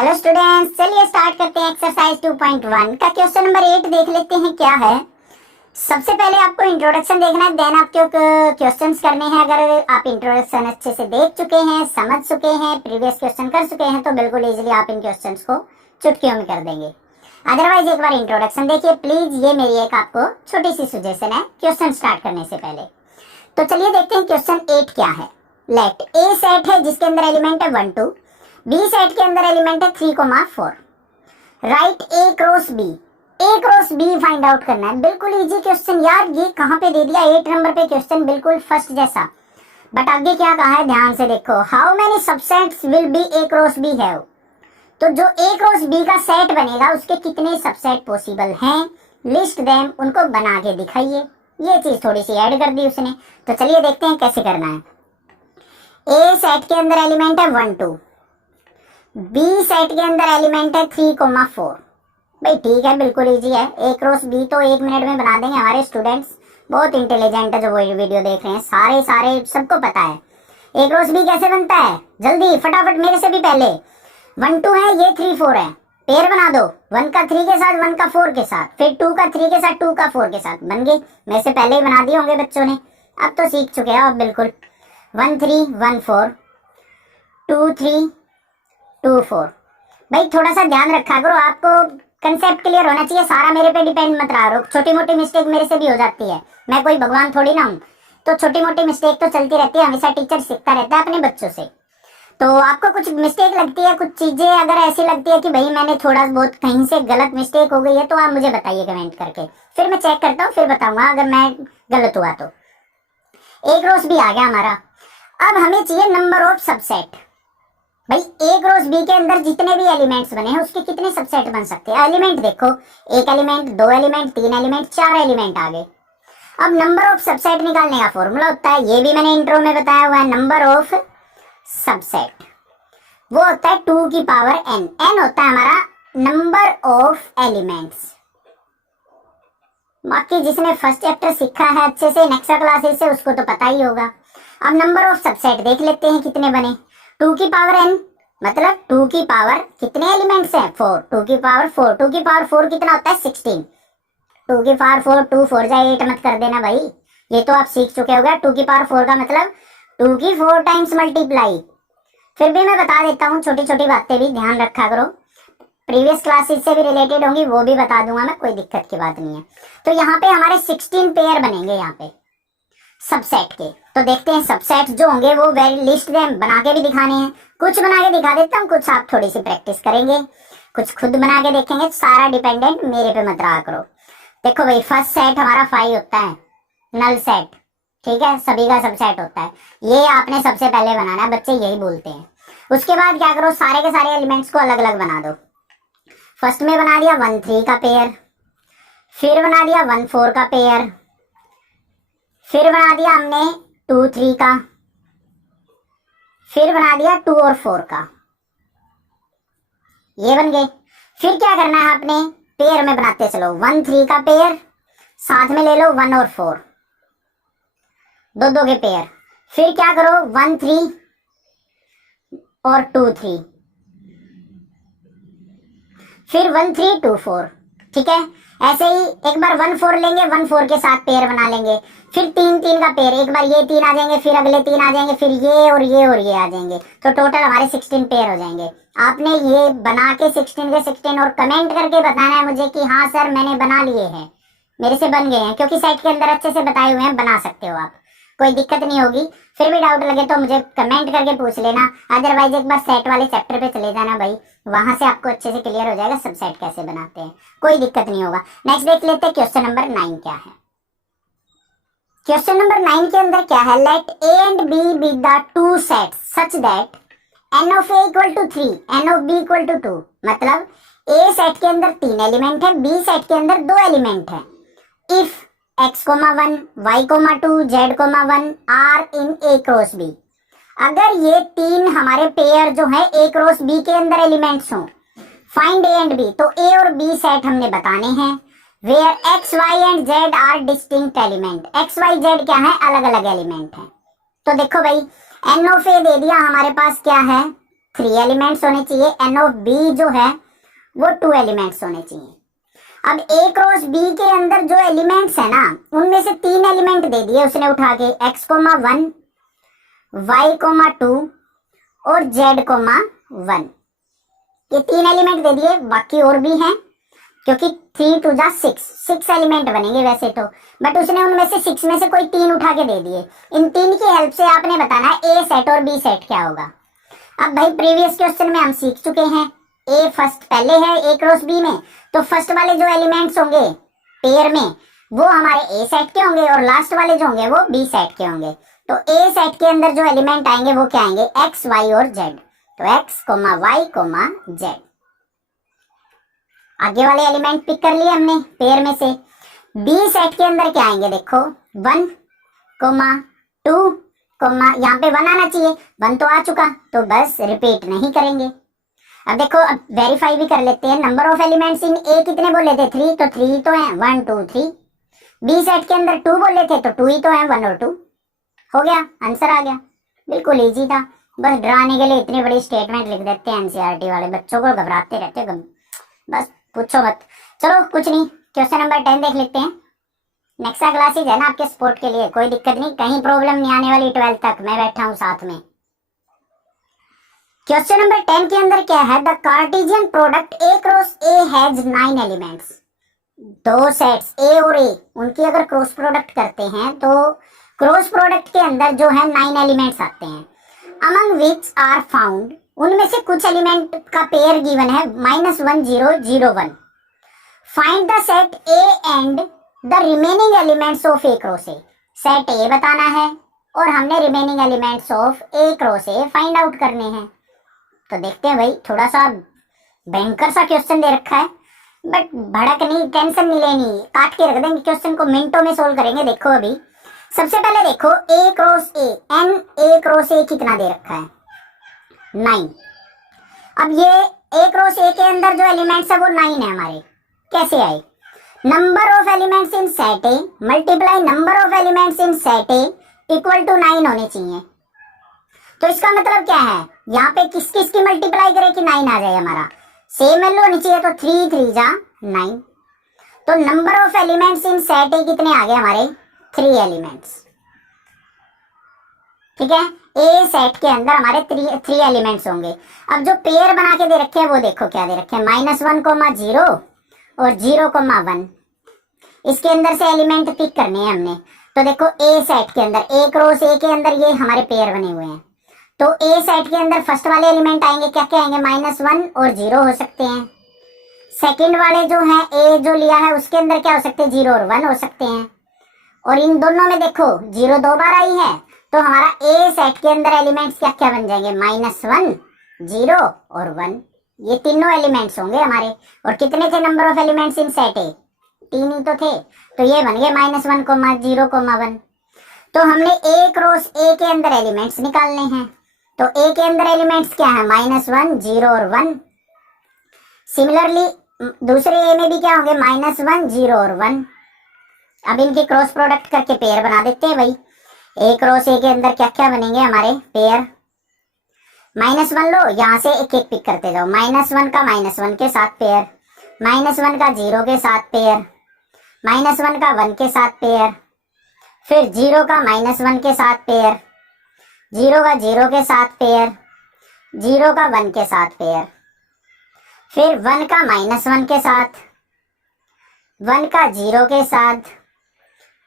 Hello students, चलिए start करते हैं एक्सरसाइज 2.1 का क्वेश्चन नंबर 8 देख लेते हैं क्या है। सबसे पहले आपको इंट्रोडक्शन देखना है, देन आपको क्वेश्चंस करने हैं। अगर आप इंट्रोडक्शन अच्छे से देख चुके हैं, समझ चुके हैं, प्रीवियस क्वेश्चन कर चुके हैं तो बिल्कुल इजीली आप इन क्वेश्चंस को चुटकियों में कर देंगे। अदरवाइज एक बार इंट्रोडक्शन देखिए प्लीज, ये मेरी एक आपको छोटी सी सजेशन है क्वेश्चन स्टार्ट करने से पहले। तो चलिए देखते हैं क्वेश्चन 8 क्या है। लेट ए सेट है जिसके अंदर एलिमेंट है 1 2, बी सेट के अंदर एलिमेंट है 3,4। Right A cross B, A cross B find out करना है। बिल्कुल इजी क्वेश्चन यार, ये कहाँ पे दे दिया 8 नंबर पे क्वेश्चन, बिल्कुल फर्स्ट जैसा। बट आगे क्या कहा है ध्यान से देखो, how many subsets will be A cross B have. तो जो ए क्रॉस बी का सेट बनेगा उसके कितने सबसेट पॉसिबल हैं, लिस्ट देम, उनको बना के दिखाइए। ये चीज थोड़ी सी ऐड कर दी उसने, तो चलिए देखते हैं कैसे करना है। ए सेट के अंदर एलिमेंट है 1 2, बी सेट के अंदर एलिमेंट है 3,4। भाई ठीक है, बिल्कुल इजी है। ए क्रॉस बी तो 1 मिनट में बना देंगे हमारे स्टूडेंट्स, बहुत इंटेलिजेंट है जो वो वीडियो देख रहे हैं, सारे सबको पता है ए क्रॉस बी कैसे बनता है। जल्दी फटाफट, मेरे से भी पहले। 1 2 है, ये 3 4 है, पेयर बना दो, 1 का 3 के साथ, 1 का 4 के साथ, फिर 2 का 3 के साथ, 2 का 4 के साथ, बन गए। मेरे से पहले ही बना दिए होंगे बच्चों ने, अब तो सीख चुके हैं आप बिल्कुल। 1 3 1 4, 2 3 2 4। भाई थोड़ा सा ध्यान रखा करो, आपको कंसेप्ट क्लियर होना चाहिए, सारा मेरे पे डिपेंड मत रहा करो। छोटी मोटी मिस्टेक मेरे से भी हो जाती है, मैं कोई भगवान थोड़ी ना हूँ, तो छोटी मोटी मिस्टेक तो चलती रहती है, हमेशा टीचर सीखता रहता है अपने बच्चों से। तो आपको कुछ मिस्टेक लगती है, कुछ चीजें अगर ऐसी लगती है कि भाई मैंने थोड़ा बहुत कहीं से गलत मिस्टेक हो गई है, तो आप मुझे बताइए कमेंट करके, फिर मैं चेक करता हूँ, फिर बताऊंगा अगर मैं गलत हुआ तो। ए क्रॉस बी आ गया हमारा। अब हमें चाहिए नंबर ऑफ सबसेट। भाई ए क्रॉस बी के अंदर जितने भी एलिमेंट्स बने हैं उसके कितने सबसेट बन सकते हैं। एलिमेंट देखो, 1 एलिमेंट, 2 एलिमेंट, 3 एलिमेंट, 4 एलिमेंट आ गए। अब नंबर ऑफ सबसेट निकालने का फॉर्मूला होता है, ये भी मैंने इंट्रो में बताया हुआ है, नंबर ऑफ सबसेट वो होता है 2 की पावर n। n होता है हमारा नंबर ऑफ एलिमेंट्स। बाकी जिसने फर्स्ट चैप्टर सीखा है अच्छे से नेक्स्ट क्लासेस से उसको तो पता ही होगा। अब नंबर ऑफ सबसेट देख लेते हैं कितने बने। 2 की पावर n मतलब 2 की पावर कितने एलिमेंट्स हैं 4, 2 की पावर 4, 2 की पावर 4 कितना होता है 16। 2 की पावर 4, 2 4 जाए 8 मत कर देना भाई, ये तो आप सीख चुके होगा। 2 की पावर 4 का मतलब 2 की 4 टाइम्स मल्टीप्लाई। फिर भी मैं बता देता हूँ, छोटी छोटी बातें भी ध्यान रखा करो, प्रीवियस क्लासेस से भी रिलेटेड होंगी, वो भी बता दूंगा मैं, कोई दिक्कत की बात नहीं है। तो यहाँ पे हमारे 16 पेयर बनेंगे यहाँ पे सबसेट के। तो देखते हैं सबसेट जो होंगे वो वेरी लिस्ट में बना के भी दिखाने हैं। कुछ बना के दिखा देता हूँ, कुछ आप थोड़ी सी प्रैक्टिस करेंगे, कुछ खुद बना के देखेंगे। सारा डिपेंडेंट मेरे पे मत रहा करो। देखो भाई, फर्स्ट सेट हमारा 5 होता है, नल सेट, ठीक है, सभी का सबसेट होता है। ये आपने सबसे पहले बनाना है, बच्चे यही बोलते हैं। उसके बाद क्या करो, सारे के सारे एलिमेंट्स को अलग अलग बना दो। फर्स्ट में बना दिया 1 3 का पेयर, फिर बना दिया 1 4 का पेयर, फिर बना दिया हमने 2 3 का, फिर बना दिया 2 और 4 का, ये बन गए। फिर क्या करना है आपने, पेयर में बनाते चलो। 1 3 का पेयर, साथ में ले लो 1 और 4, दो के पेयर। फिर क्या करो, 1 3 और 2 3, फिर 1 3 2 4, ठीक है। ऐसे ही एक बार 1 4 लेंगे, 1 4 के साथ पेयर बना लेंगे, फिर 3 3 का पेयर, एक बार ये 3 आ जाएंगे, फिर अगले 3 आ जाएंगे, फिर ये और ये और ये आ जाएंगे, तो टोटल हमारे 16 पेयर हो जाएंगे। आपने ये बना के 16 के 16 और कमेंट करके बताना है मुझे कि हाँ सर मैंने बना लिए हैं, मेरे से बन गए हैं, क्योंकि सेट के अंदर अच्छे से बताए हुए हैं, बना सकते हो आप, कोई दिक्कत नहीं होगी। फिर भी डाउट लगे तो मुझे कमेंट करके पूछ लेना, अदरवाइज एक बार सेट वाले चैप्टर पे चले जाना भाई, वहां से आपको अच्छे से क्लियर हो जाएगा सबसेट कैसे बनाते हैं, कोई दिक्कत नहीं होगा। नेक्स्ट देख लेते हैं क्वेश्चन नंबर 9 क्या है। क्वेश्चन नंबर 9 के अंदर क्या है, let A and B be the 2 sets such that n of a equal to 3, n of b equal to 2। मतलब a सेट के अंदर 3 एलिमेंट है, b सेट के अंदर 2 एलिमेंट है। If x, 1, y, 2, z, 1 are in a cross b, अगर ये 3 हमारे पेयर जो है a क्रॉस b के अंदर एलिमेंट्स हों, फाइंड a एंड b, तो a और b सेट हमने बताने हैं। Where x, y and z are distinct element, x, y, z क्या है, अलग अलग एलिमेंट हैं। तो देखो भाई, n ऑफ a दे दिया हमारे पास क्या है 3 एलिमेंट्स होने चाहिए, एन ऑफ बी जो है वो 2 एलिमेंट्स होने चाहिए। अब ए क्रॉस बी के अंदर जो एलिमेंट्स है ना, उनमें से 3 एलिमेंट दे दिए उसने उठा के, x, 1, y, 2 और z, 1। ये 3 एलिमेंट दे दिए, बाकी और भी हैं क्योंकि 3 2 जा 6 एलिमेंट बनेंगे वैसे तो, बट उसने उनमें से 6 में से कोई 3 उठा के दे दिए। इन 3 की हेल्प से आपने बताना है ए सेट और बी सेट क्या होगा। अब भाई प्रीवियस क्वेश्चन में हम सीख चुके हैं, ए फर्स्ट पहले है ए क्रॉस बी में, तो फर्स्ट वाले जो एलिमेंट्स होंगे पेयर में वो हमारे ए सेट के होंगे और लास्ट वाले जो होंगे वो बी सेट के होंगे। तो ए सेट के अंदर जो एलिमेंट आएंगे वो क्या आएंगे, एक्स, वाई और जेड। तो x, y, z। आगे वाले एलिमेंट पिक कर लिए हमने पेयर में से। बी सेट के अंदर क्या आएंगे देखो, 1, 2, यहाँ पे 1 आना चाहिए, 1 तो आ चुका, तो बस रिपीट नहीं करेंगे। अब देखो, अब वेरीफाई भी कर लेते हैं। नंबर ऑफ एलिमेंट्स इन ए कितने बोले थे, 3, तो 3 तो है, 1 2 3। बी सेट के अंदर 2 बोले थे, तो 2 ही तो है, 1 और 2 हो गया, आंसर आ गया। बिल्कुल इजी था, बस डराने के लिए इतनी बड़ी स्टेटमेंट लिख देते हैं एनसीईआरटी वाले, बच्चों को घबराते रहते हैं, बस पूछो मत। चलो कुछ नहीं, क्वेश्चन नंबर 10 देख लेते हैं। नेक्स्ट क्लासेज है ना आपके स्पोर्ट के लिए, कोई दिक्कत नहीं, कहीं प्रॉब्लम नहीं आने वाली। 12 तक मैं बैठा हूं साथ में। क्वेश्चन नंबर 10 के अंदर क्या है, the Cartesian product A cross A has 9 elements. दो सेट्स ए और ए, उनकी अगर क्रॉस प्रोडक्ट करते हैं तो क्रॉस प्रोडक्ट के अंदर जो है 9 एलिमेंट्स आते हैं। अमंग विच आर फाउंड, उनमें से कुछ एलिमेंट का पेयर गिवन है -1 0 0 1। Find the set A and the remaining elements of A cross A. Set ए बताना है और हमने remaining elements of A cross A find out करने हैं। तो देखते हैं भाई, थोड़ा सा भयंकर सा क्वेश्चन दे रखा है, बट भड़क नहीं, टेंशन नहीं लेनी, काट के रख देंगे क्वेश्चन को, मिनटों में सोल्व करेंगे। देखो अभी सबसे पहले देखो A cross A, and A cross A कितना दे रखा है, 9। अब ये ए क्रॉस ए के अंदर जो एलिमेंट्स है वो 9 है हमारे। कैसे आए, number of elements in set A multiply number of elements in set A equal to 9 होने चाहिए। तो इसका मतलब क्या है, यहाँ पे किस किस की मल्टीप्लाई करे कि 9 आ जाए हमारा, सेम वैल्यू होनी चाहिए। तो 3 3 जा 9। तो number of elements in set ए कितने आ गए हमारे, 3 एलिमेंट्स। ठीक है, ए सेट के अंदर हमारे 3 एलिमेंट्स होंगे। अब जो पेयर बना के दे रखे हैं वो देखो क्या दे रखे हैं, -1 0 और 0 1। इसके अंदर से एलिमेंट पिक करने हैं हमने। तो देखो ए सेट के अंदर, ए क्रॉस ए के अंदर ये हमारे पेयर बने हुए हैं। तो ए सेट के अंदर फर्स्ट वाले एलिमेंट आएंगे, क्या क्या आएंगे, -1 और 0 हो सकते हैं। सेकंड वाले जो है ए जो लिया है उसके अंदर क्या हो सकते हैं, 0 और 1 हो सकते हैं। और इन दोनों में देखो 0 2 बार आई है, तो हमारा ए सेट के अंदर एलिमेंट्स क्या क्या बन जाएंगे, -1 0 और 1। ये तीनों एलिमेंट्स होंगे हमारे। और कितने थे number of elements in set ए, 3 ही तो थे। तो ये बन गए -1 0 1। तो हमने ए क्रॉस ए के अंदर एलिमेंट्स निकालने हैं। तो ए के अंदर एलिमेंट्स क्या है, -1 0 और 1। सिमिलरली दूसरे ए में भी क्या होंगे, -1 0 और 1। अब इनकी क्रॉस प्रोडक्ट करके पेयर बना देते हैं भाई। ए क्रॉस ए के अंदर क्या क्या बनेंगे हमारे पेयर, -1 लो, यहाँ से एक एक पिक करते जाओ। -1 का -1 के साथ पेयर, -1 का 0 के साथ पेयर, -1 का 1 के साथ पेयर, फिर 0 का -1 के साथ पेयर, 0 का 0 के साथ पेयर, 0 का 1 के साथ पेयर, फिर 1 का -1 के साथ, 1 का 0 के साथ,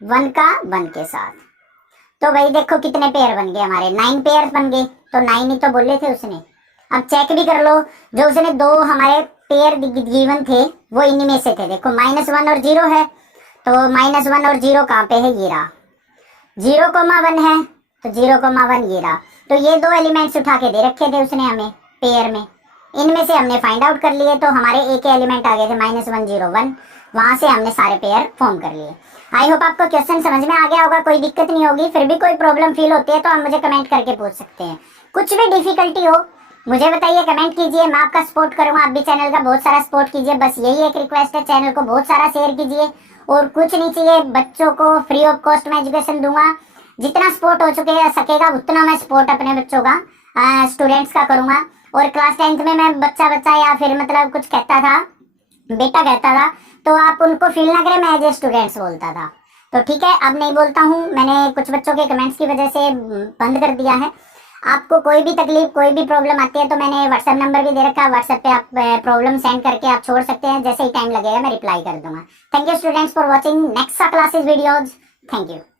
1 का 1 के साथ। तो भाई देखो कितने पेयर बन गए हमारे, 9 पेयर बन गए। तो 9 ही तो बोले थे उसने। अब चेक भी कर लो, जो उसने 2 हमारे पेयर गिवन थे वो इन्हीं में से थे। देखो -1 और 0 है, तो -1 और 0 कहाँ पे है, ये रहा। 0 1 है, तो 0 1 ये रहा। तो ये 2 एलिमेंट्स उठा के दे रखे थे उसने हमें पेयर में, इनमें से हमने फाइंड आउट कर लिए। तो हमारे ए के एलिमेंट आ गए थे -1 0 1, वहां से हमने सारे पेयर फॉर्म कर लिए। आई होप आपको क्वेश्चन समझ में आ गया होगा, कोई दिक्कत नहीं होगी। फिर भी कोई प्रॉब्लम फील होती है तो आप मुझे कमेंट करके पूछ सकते हैं। कुछ भी डिफिकल्टी हो मुझे बताइए, कमेंट कीजिए, मैं आपका सपोर्ट करूंगा। आप भी चैनल का बहुत सारा सपोर्ट कीजिए, बस यही एक रिक्वेस्ट है, चैनल को बहुत सारा शेयर कीजिए। और कुछ नहीं चाहिए, बच्चों को फ्री ऑफ कॉस्ट में एजुकेशन दूंगा। जितना सपोर्ट हो सकेगा उतना मैं सपोर्ट अपने बच्चों का, स्टूडेंट्स का करूंगा। और क्लास 10th में मैं बच्चा बच्चा या फिर मतलब कुछ कहता था, बेटा कहता था, तो आप उनको फील ना करें, मैं एज ए स्टूडेंट्स बोलता था। तो ठीक है, अब नहीं बोलता हूँ, मैंने कुछ बच्चों के कमेंट्स की वजह से बंद कर दिया है। आपको कोई भी तकलीफ, कोई भी प्रॉब्लम आती है तो मैंने व्हाट्सएप नंबर भी दे रखा है, व्हाट्सएप पे आप प्रॉब्लम सेंड करके आप छोड़ सकते हैं, जैसे ही टाइम लगेगा मैं रिप्लाई कर दूंगा। Thank you students for watching next classes videos. Thank you.